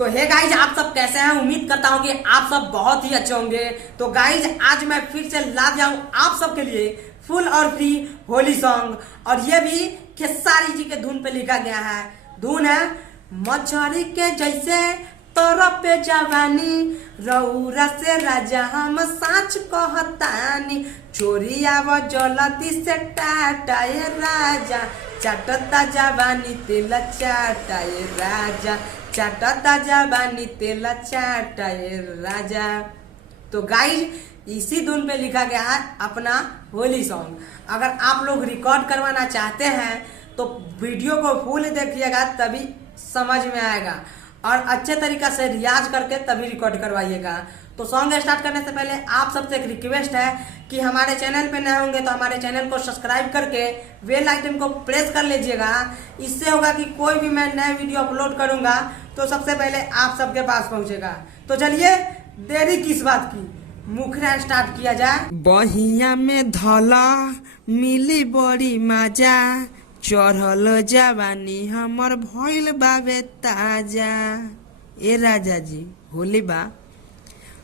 तो hey guys, आप सब कैसे हैं? उम्मीद करता हूँ कि आप सब बहुत ही अच्छे होंगे। तो गाइज, आज मैं फिर से ला दिया हूँ आप सबके लिए फुल और फ्री होली सॉन्ग, और ये भी खेसारी जी के धुन पे लिखा गया है। धुन है मछली के जैसे तरफ पे जवानी, रउरा से राजा हम साच कहतानी, चोरिया व जलती से टाटाए राजा, चाटता जवानी तेल चाटाए राजा, चाटता जवानी तेल चाटाए राजा। तो गाइज, इसी धुन पे लिखा गया है अपना होली सॉन्ग। अगर आप लोग रिकॉर्ड करवाना चाहते हैं तो वीडियो को फुल देखिएगा, तभी समझ में आएगा, और अच्छे तरीका से रियाज करके तभी रिकॉर्ड करवाइएगा। तो सॉन्ग स्टार्ट करने से पहले आप सबसे एक रिक्वेस्ट है कि हमारे चैनल पे नए होंगे तो हमारे चैनल को सब्सक्राइब करके बेल आइकन को प्रेस कर लीजिएगा। इससे होगा कि कोई भी मैं नया वीडियो अपलोड करूंगा तो सबसे पहले आप सबके पास पहुंचेगा। तो चलिए, देरी किस बात की, मुखरा स्टार्ट किया जाए। बहिया में धला मिली बड़ी मजा, चढ़ल जवानी हमर भइल बावे ताजा। ए राजा जी, होली बा।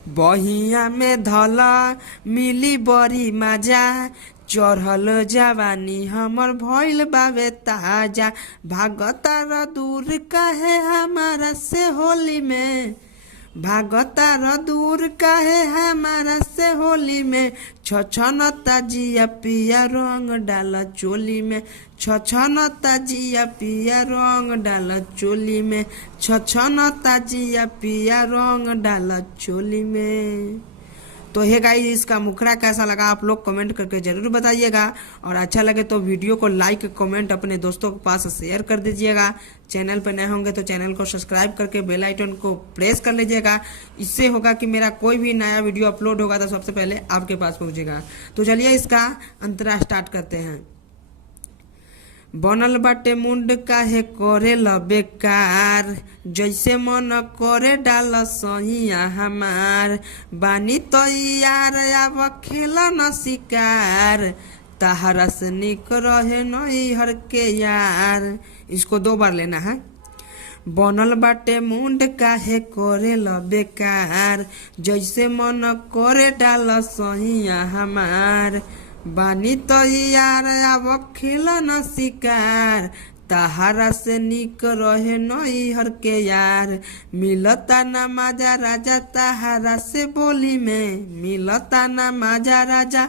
बहिया में धला मिली बड़ी मजा, चढ़ल जवानी हमर भइल बावे ताजा, भागता दूर काहे हमारा से होली में, भागता दूर काहे हमारा से होली में, छछनता जिया पिया रंग डाला चोली में, छछनता जिया पिया रंग डाला चोली में, छछनता जिया पिया रंग डाला चोली में। तो हे गाइस, इसका मुखड़ा कैसा लगा आप लोग कमेंट करके जरूर बताइएगा, और अच्छा लगे तो वीडियो को लाइक कमेंट अपने दोस्तों के पास शेयर कर दीजिएगा। चैनल पर नए होंगे तो चैनल को सब्सक्राइब करके बेल आइकन को प्रेस कर लीजिएगा। इससे होगा कि मेरा कोई भी नया वीडियो अपलोड होगा तो सबसे पहले आपके पास पहुंचेगा। तो चलिए, इसका अंतरा स्टार्ट करते हैं। बनल बाटे मुंड काहे करे बेकार, जैसे मन करे डाल सहिया हमार, बानी तैयार अब खेला न शिकार, तहरा से निक रहे नई हर के यार। इसको 2 बार लेना है। बनल बाटे मुंड काहे करे बेकार, जैसे मन करे डाल सहिया हमार, बानी तैयार अब खेला न शिकार, तहारा से निक रहे नई हर के यार, मिलता न मजा राजा तहारा से बोली में, मिलता न मजा राजा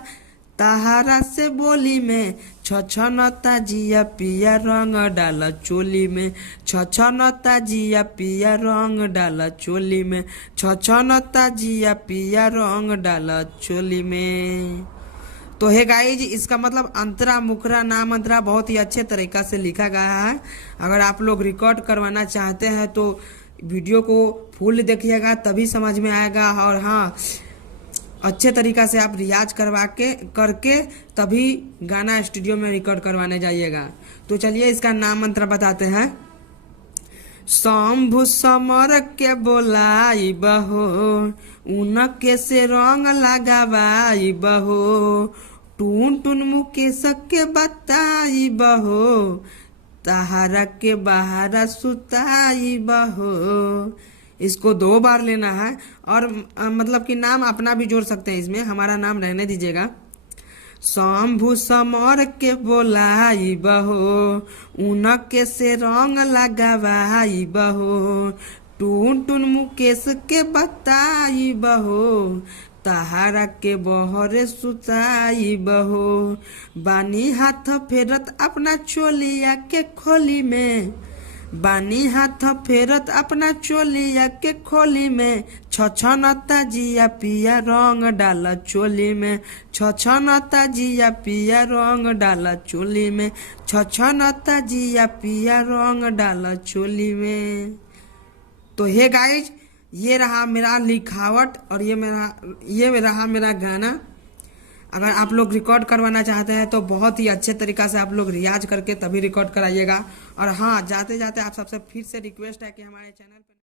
तहारा से बोली में, छछनता जिया पिया रंग डाला चोली में, छछनता जिया पिया रंग डाला चोली में, छछनता जिया पिया रंग डाला चोली में। तो हे गाइज, इसका मतलब अंतरा मुखरा नाम अंतरा बहुत ही अच्छे तरीका से लिखा गया है। अगर आप लोग रिकॉर्ड करवाना चाहते हैं तो वीडियो को फुल देखिएगा, तभी समझ में आएगा। और हाँ, अच्छे तरीका से आप रियाज करके तभी गाना स्टूडियो में रिकॉर्ड करवाने जाइएगा। तो चलिए, इसका नाम मंत्र बताते हैं। शंभु समर के बोलाई बहो, उनके से रंग लगावाई बहो, टून टून मुकेश के बताई बहो, तहारा के बहारा सुताई बहो। इसको 2 बार लेना है, और मतलब कि नाम अपना भी जोड़ सकते हैं इसमें, हमारा नाम रहने दीजिएगा। शंभु समर के बोलाई बहो, उनके से रंग लगावाई बहो, टून टून मुकेश के बताई बहो, तहारा के बहरे सुताई बहो, बानी हाथ फेरत अपना चोलिया के खोली में, बानी हाथ फेरत अपना चोलिया के खोली में, छछनता जिया पिया रंग डाला चोली में, छछनता जिया पिया रंग डाला चोली में, छछनता जिया पिया रंग डाला चोली में। तो हे गाइज, ये रहा मेरा लिखावट, और ये रहा मेरा गाना। अगर आप लोग रिकॉर्ड करवाना चाहते हैं तो बहुत ही अच्छे तरीका से आप लोग रियाज करके तभी रिकॉर्ड कराइएगा। और हाँ, जाते जाते आप सबसे फिर से रिक्वेस्ट है कि हमारे चैनल पे